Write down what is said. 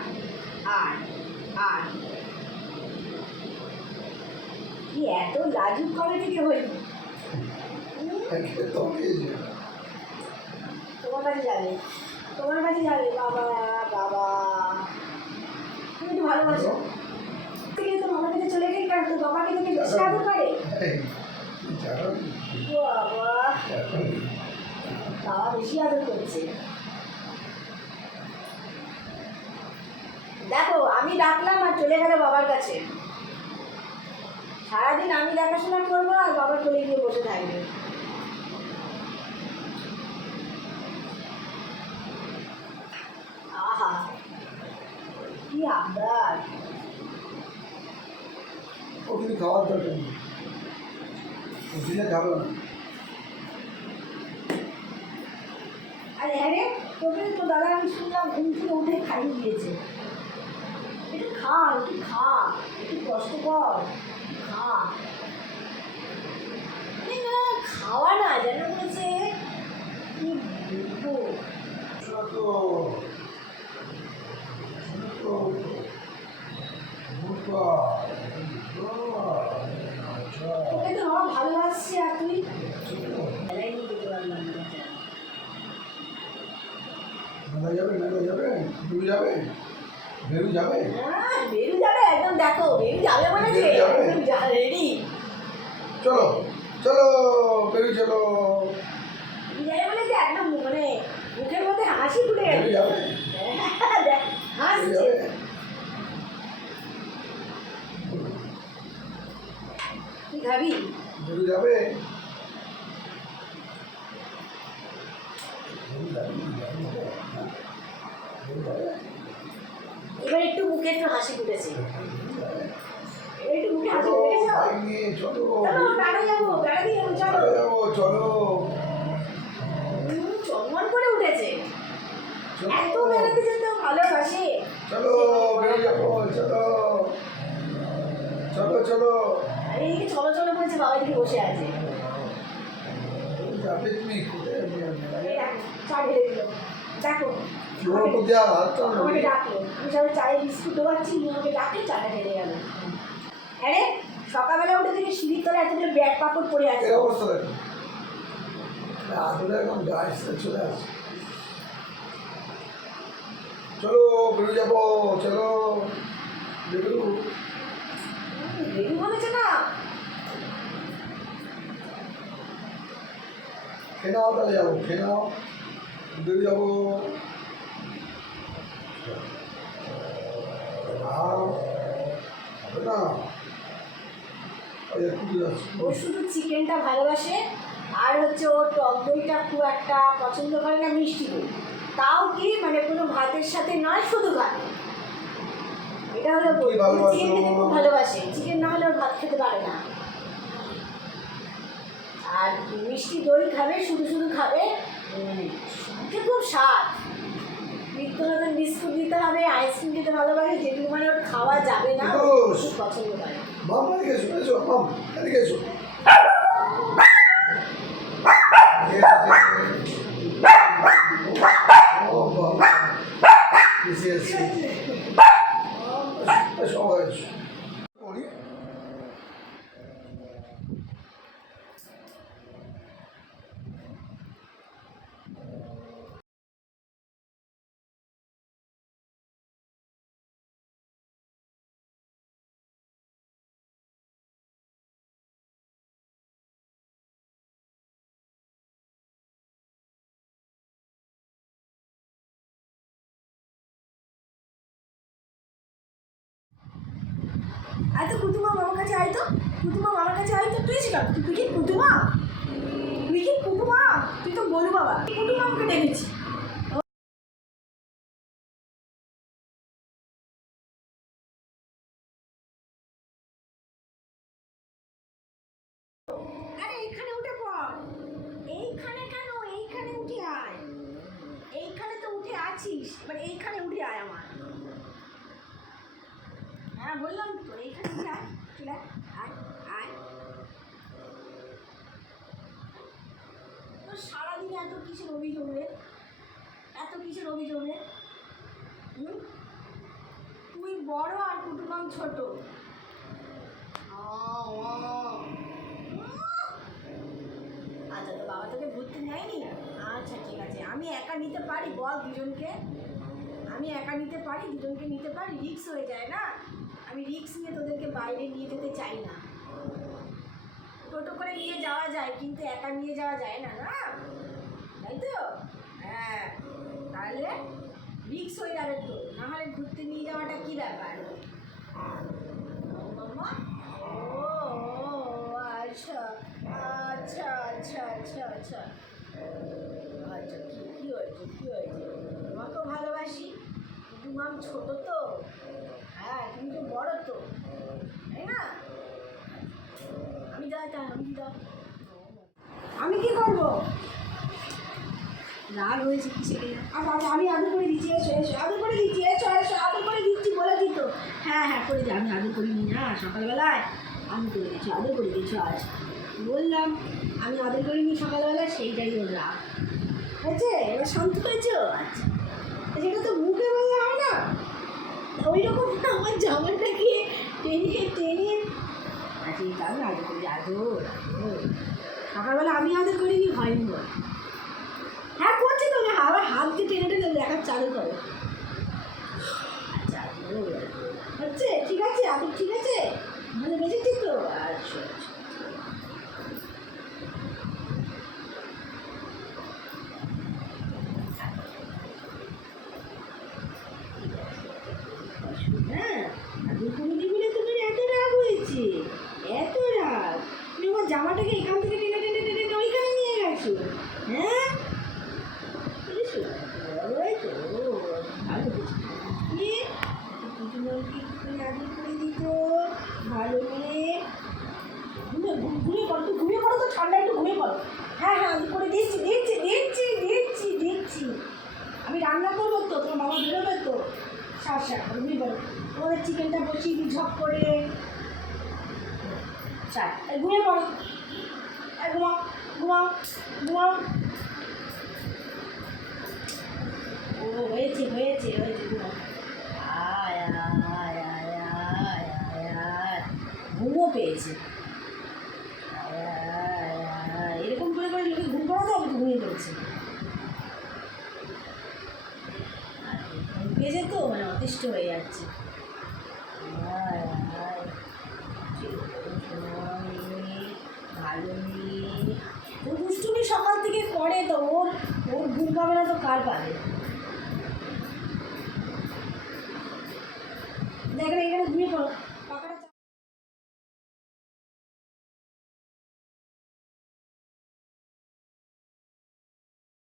আয় আয় আয় কি এত লাজুক কবে থেকে হইল তোমার কাছে যাবে। তোমার কাছে যাবে বাবা বাবা। তুমি তো ভালোবাসো। থেকে তো মামার কাছে চলে গেলে কেন তো বাবাকে তোকে বেশি আদর করে। বাবা বাবা বেশি আদর করছে দেখো আমি ডাকলাম আর চলে গেল বাবার কাছে। সারাদিন আমি দেখাশোনা করব আর বাবা চলে গিয়ে বসে থাকবে। আহা কি আবদার। ও কিন্তু খাওয়ার দরকার নেই। খাবে না। আরে হ্যাঁ রে তোকে তো দাদা আমি শুনলাম ঘুম থেকে উঠে খাইয়ে দিয়েছে। খা একটু খা একটু কষ্ট কর খা। খাওয়া না যেন বলেছে কি বলব? তোকে তো আমার ভালোবাসছে আর তুই? নিয়ে যেতে পারলাম না। যাবে মেলা যাবে? বেরু যাবে? বেরু যাবে? হ্যাঁ বেরু যাবে একদম দেখো বেরু যাবে বলেছে? একদম রেডি চলো চলো বেরু চলো। যাবে বলেছে একদম মানে মুখের মধ্যে হাসি ফুটে যাবে? দেখ, হাসছে। কি খাবি বেরু যাবে বেরু যাবে বেরু যাবে এবার একটু হাসি ফুটেছে। একটু মুখে হাসি চলো। চলো চলো বেড়া যাব বেড়াতে যাব চলো। চলো। চলো চমন করে উঠেছে। এত চলো বেড়াতে যেতে ভালোবাসে। চলো চলো। চলো চলো। এইদিকে চলো চলো বলছে বাবা দিকে বসে আছে। যাবে তুমি কোথায় এই দেখো চা ঢেলে দিল। দেখো। আর আমাকে ডাকলো আমি সবাই চায়ে বিস্কুট দেওয়াচ্ছি আমাকে ডাকলে চাটা ঢেলে গেল। হ্যাঁ রে সকালবেলা উঠে থেকে সিঁড়ির তলায় এতগুলো ব্যাগ পাপড় পড়ে আছে। চলে বেরো যাব চলো। বেরো। বলেছে না। খেয়ে নাও তাহলে যাব খেয়ে নাও। বেরো যাব। হবে না? ও শুধু চিকেনটা ভালোবাসে আর হচ্ছে ও টক দইটা খুব একটা পছন্দ করে না মিষ্টি দই। তাও কি মানে কোনো ভাতের সাথে নয় শুধু ভাত। এটা হলো চিকেন খেতে খুব ভালোবাসে। চিকেন না হলে ওর ভাত খেতে পারে না। আর মিষ্টি দই খাবে শুধু শুধু খাবে খুব স্বাদ। নিত্য নতুন বিস্কুট দিতে হবে আইসক্রিম দিতে ভালোবাসে যেগুলো মানে ওর খাওয়া যাবে না। খুব পছন্দ করে। মাম এসো এসো মাম এদিকে এসো। ও বাবা এসে এসে সবাই এসো করি আয় তো কুতুমা মামার কাছে আয় তো। কুতুমা মামার কাছে তুই তুই কি কুতুমা? তুই কি কুতুমা? তুই তো বলু বাবা। কুতুমা আমাকে ডেকেছি আরে এইখানে উঠে এইখানে কেন? এইখানে উঠে আয়। এইখানে তো উঠে আছিস। এইখানে উঠে আয় আমার। হ্যাঁ বললাম তো এইখানে আয় চলে আয়, আয় তো সারাদিন এত কিসের অভিযোগ রে? এত কিসের অভিযোগ রে? হুম? বড় আর কুটুমাম ছোট। আচ্ছা তো বাবা তোকে ঘুরতে নেয়নি? আচ্ছা ঠিক আছে আমি একা নিতে পারি বল দুজনকে। আমি একা নিতে পারি দুজনকে নিতে পারি রিক্স হয়ে যায় না? আমি রিক্স নিয়ে তোদেরকে বাইরে নিয়ে যেতে চাই না। টোটো করে নিয়ে যাওয়া যায়, কিন্তু একা নিয়ে যাওয়া যায় না না? তাই তো? হ্যাঁ তাহলে রিক্স হয়ে যাবে তো। নাহলে ঘুরতে নিয়ে যাওয়াটা কী ব্যাপার? ও আচ্ছা আচ্ছা আচ্ছা আচ্ছা আচ্ছা। আচ্ছা কী হয়েছে কী হয়েছে? তোমাকেও ভালোবাসি। মাম ছোটো তো। হ্যাঁ তুমি তো বড় তো। তাই না? আমি যাই তা আমি দাও আমি কি করব? রাগ হয়েছে কিসে আচ্ছা আচ্ছা আমি আদর করে দিচ্ছি, এসো এসো, আদর করে দিচ্ছি, এসো এসো, আদর করে দিচ্ছি, বলে দিত হ্যাঁ হ্যাঁ করে দিই আমি আদর করিনি না সকালবেলায় আমি করে দিচ্ছি, আদর করে দিচ্ছি, আজ। বললাম, আমি আদর করিনি সকালবেলায়, সেইটাই ওর রাগ। হয়েছে? এবার শান্ত হয়েছো? আচ্ছা। সেটা তো মুখে বললে হয় না। ওই রকম আমার জামাটাকে টেনে টেনে। আজকে আমি আদর করি, আদর সকালবেলা আমি আদর করিনি, হয়নি হ্যাঁ করছি তো আবার হাত দিয়ে টেনে টেনে দেখার চালু করো। আচ্ছা আদর। হচ্ছে? ঠিক আছে? আদর ঠিক আছে? মানে বেঁচেছি তো? আচ্ছা আচ্ছা হ্যাঁ আদর করে দিবি না তোমার এত রাগ হয়েছে এত রাগ তুমি আমার জামাটাকে এখান থেকে টেনে টেনে টেনে টেনে ওইখানে নিয়ে গেছো হ্যাঁ বুঝেছ বড় হয়েছে ও ভালো বুঝি কি কুচুমলকে একটুখানি আদর করে দিত ভালো করে ঘুমিয়ে ঘু- ঘুমিয়ে পড়ো তুই ঘুমিয়ে পড়ো তো ঠান্ডা একটু ঘুমিয়ে পড়ো হ্যাঁ হ্যাঁ আদর করে দিচ্ছি দিচ্ছি দিচ্ছি দিচ্ছি দিচ্ছি। আমি রান্না করব তো, তোমার মামা বেরোবে তো। সার সার বলো তোমাদের চিকেনটা বসিয়ে দিই ঝপ করে। চাই ঘুমিয়ে পড়ো। ঘুমাও ঘুমাও ঘুমাও। অতিষ্ঠ হয়ে যাচ্ছে। ভালো ও দুষ্টুমি সকাল থেকে করে তো, ওর ওর ঘুম পাবে না তো কার পাবে দেখেন এখানে ঘুমিয়ে পড়ো